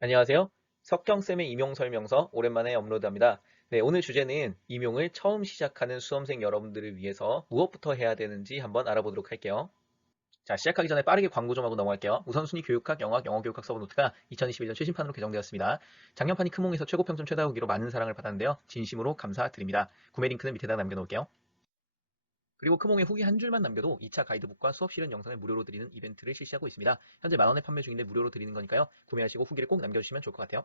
안녕하세요. 석경쌤의 임용 설명서 오랜만에 업로드합니다. 네, 오늘 주제는 임용을 처음 시작하는 수험생 여러분들을 위해서 무엇부터 해야 되는지 한번 알아보도록 할게요. 자, 시작하기 전에 빠르게 광고 좀 하고 넘어갈게요. 우선순위 교육학, 영어학, 영어교육학 서브노트가 2021년 최신판으로 개정되었습니다. 작년판이 크몽에서 최고 평점 최다 후기로 많은 사랑을 받았는데요. 진심으로 감사드립니다. 구매 링크는 밑에다 남겨놓을게요. 그리고 크몽에 후기 한 줄만 남겨도 2차 가이드북과 수업 실현 영상을 무료로 드리는 이벤트를 실시하고 있습니다. 현재 만원에 판매 중인데 무료로 드리는 거니까요. 구매하시고 후기를 꼭 남겨주시면 좋을 것 같아요.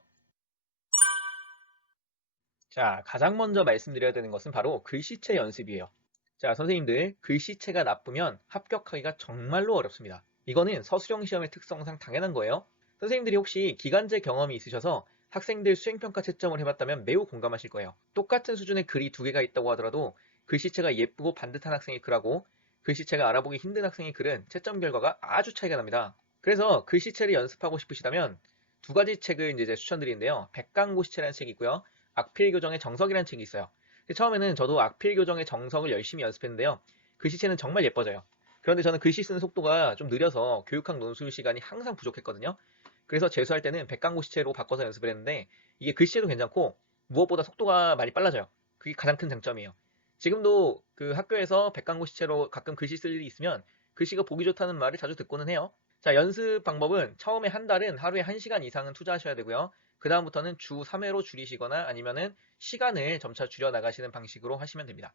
자, 가장 먼저 말씀드려야 되는 것은 바로 글씨체 연습이에요. 자, 선생님들, 글씨체가 나쁘면 합격하기가 정말로 어렵습니다. 이거는 서술형 시험의 특성상 당연한 거예요. 선생님들이 혹시 기간제 경험이 있으셔서 학생들 수행평가 채점을 해봤다면 매우 공감하실 거예요. 똑같은 수준의 글이 두 개가 있다고 하더라도 글씨체가 예쁘고 반듯한 학생의 글하고 글씨체가 알아보기 힘든 학생의 글은 채점 결과가 아주 차이가 납니다. 그래서 글씨체를 연습하고 싶으시다면 두 가지 책을 이제 추천드리는데요. 백강고시체라는 책이 있고요. 악필교정의 정석이라는 책이 있어요. 처음에는 저도 악필교정의 정석을 열심히 연습했는데요. 글씨체는 정말 예뻐져요. 그런데 저는 글씨 쓰는 속도가 좀 느려서 교육학 논술 시간이 항상 부족했거든요. 그래서 재수할 때는 백강고시체로 바꿔서 연습을 했는데 이게 글씨체도 괜찮고 무엇보다 속도가 많이 빨라져요. 그게 가장 큰 장점이에요. 지금도 그 학교에서 백강고시체로 가끔 글씨 쓸 일이 있으면 글씨가 보기 좋다는 말을 자주 듣고는 해요. 자, 연습 방법은 처음에 한 달은 하루에 1시간 이상은 투자하셔야 되고요. 그 다음부터는 주 3회로 줄이시거나 아니면은 시간을 점차 줄여 나가시는 방식으로 하시면 됩니다.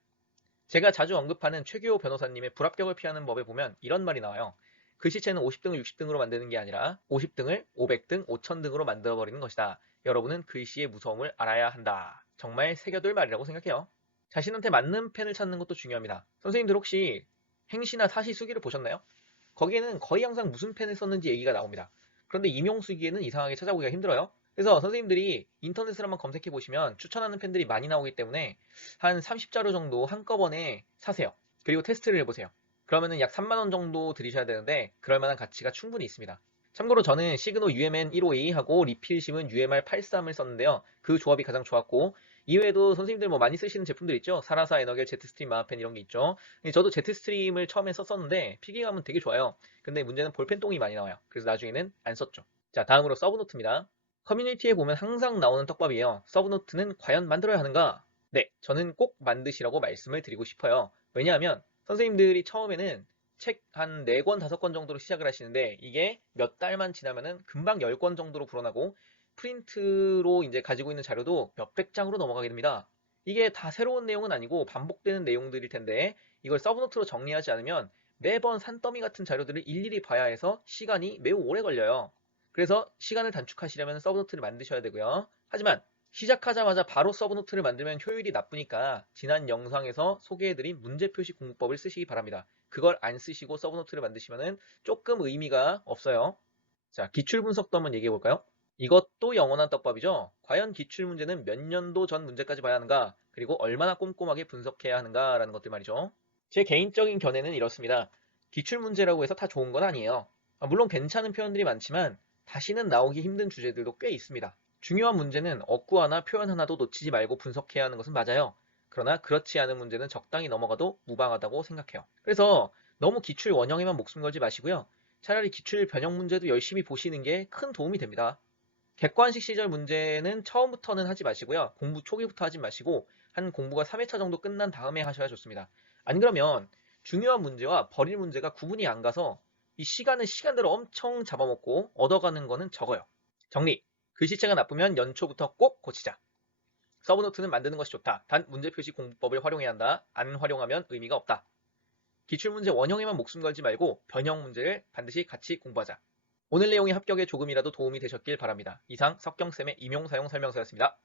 제가 자주 언급하는 최규호 변호사님의 불합격을 피하는 법에 보면 이런 말이 나와요. 글씨체는 50등을 60등으로 만드는 게 아니라 50등을 500등, 5000등으로 만들어버리는 것이다. 여러분은 글씨의 무서움을 알아야 한다. 정말 새겨둘 말이라고 생각해요. 자신한테 맞는 펜을 찾는 것도 중요합니다. 선생님들 혹시 행시나 사시 수기를 보셨나요? 거기에는 거의 항상 무슨 펜을 썼는지 얘기가 나옵니다. 그런데 임용수기에는 이상하게 찾아보기가 힘들어요. 그래서 선생님들이 인터넷을 한번 검색해 보시면 추천하는 펜들이 많이 나오기 때문에 한 30자루 정도 한꺼번에 사세요. 그리고 테스트를 해보세요. 그러면은 약 3만 원 정도 들이셔야 되는데 그럴 만한 가치가 충분히 있습니다. 참고로 저는 시그노 UMN 152하고 리필심은 UMR 83을 썼는데요. 그 조합이 가장 좋았고 이외에도 선생님들 뭐 많이 쓰시는 제품들 있죠? 사라사, 에너겔, 제트스트림, 마하펜 이런 게 있죠. 저도 제트스트림을 처음에 썼었는데 피기감은 되게 좋아요. 근데 문제는 볼펜똥이 많이 나와요. 그래서 나중에는 안 썼죠. 자, 다음으로 서브노트입니다. 커뮤니티에 보면 항상 나오는 떡밥이에요. 서브노트는 과연 만들어야 하는가? 네, 저는 꼭 만드시라고 말씀을 드리고 싶어요. 왜냐하면 선생님들이 처음에는 책 한 4권, 5권 정도로 시작을 하시는데 이게 몇 달만 지나면은 금방 10권 정도로 불어나고 프린트로 이제 가지고 있는 자료도 몇백 장으로 넘어가게 됩니다. 이게 다 새로운 내용은 아니고 반복되는 내용들일 텐데 이걸 서브노트로 정리하지 않으면 매번 산더미 같은 자료들을 일일이 봐야 해서 시간이 매우 오래 걸려요. 그래서 시간을 단축하시려면 서브노트를 만드셔야 되고요. 하지만 시작하자마자 바로 서브노트를 만들면 효율이 나쁘니까 지난 영상에서 소개해드린 문제표시 공부법을 쓰시기 바랍니다. 그걸 안 쓰시고 서브노트를 만드시면 조금 의미가 없어요. 자, 기출분석도 한번 얘기해 볼까요? 이것도 영원한 떡밥이죠. 과연 기출문제는 몇 년도 전 문제까지 봐야 하는가, 그리고 얼마나 꼼꼼하게 분석해야 하는가라는 것들 말이죠. 제 개인적인 견해는 이렇습니다. 기출문제라고 해서 다 좋은 건 아니에요. 물론 괜찮은 표현들이 많지만 다시는 나오기 힘든 주제들도 꽤 있습니다. 중요한 문제는 어구 하나, 표현 하나도 놓치지 말고 분석해야 하는 것은 맞아요. 그러나 그렇지 않은 문제는 적당히 넘어가도 무방하다고 생각해요. 그래서 너무 기출 원형에만 목숨 걸지 마시고요. 차라리 기출 변형 문제도 열심히 보시는 게 큰 도움이 됩니다. 객관식 시절 문제는 처음부터는 하지 마시고요. 공부 초기부터 하지 마시고 한 공부가 3회차 정도 끝난 다음에 하셔야 좋습니다. 안 그러면 중요한 문제와 버릴 문제가 구분이 안 가서 이 시간을 시간대로 엄청 잡아먹고 얻어가는 거는 적어요. 정리. 글씨체가 나쁘면 연초부터 꼭 고치자. 서브노트는 만드는 것이 좋다. 단 문제표시 공부법을 활용해야 한다. 안 활용하면 의미가 없다. 기출문제 원형에만 목숨 걸지 말고 변형 문제를 반드시 같이 공부하자. 오늘 내용이 합격에 조금이라도 도움이 되셨길 바랍니다. 이상 석경쌤의 임용 사용 설명서였습니다.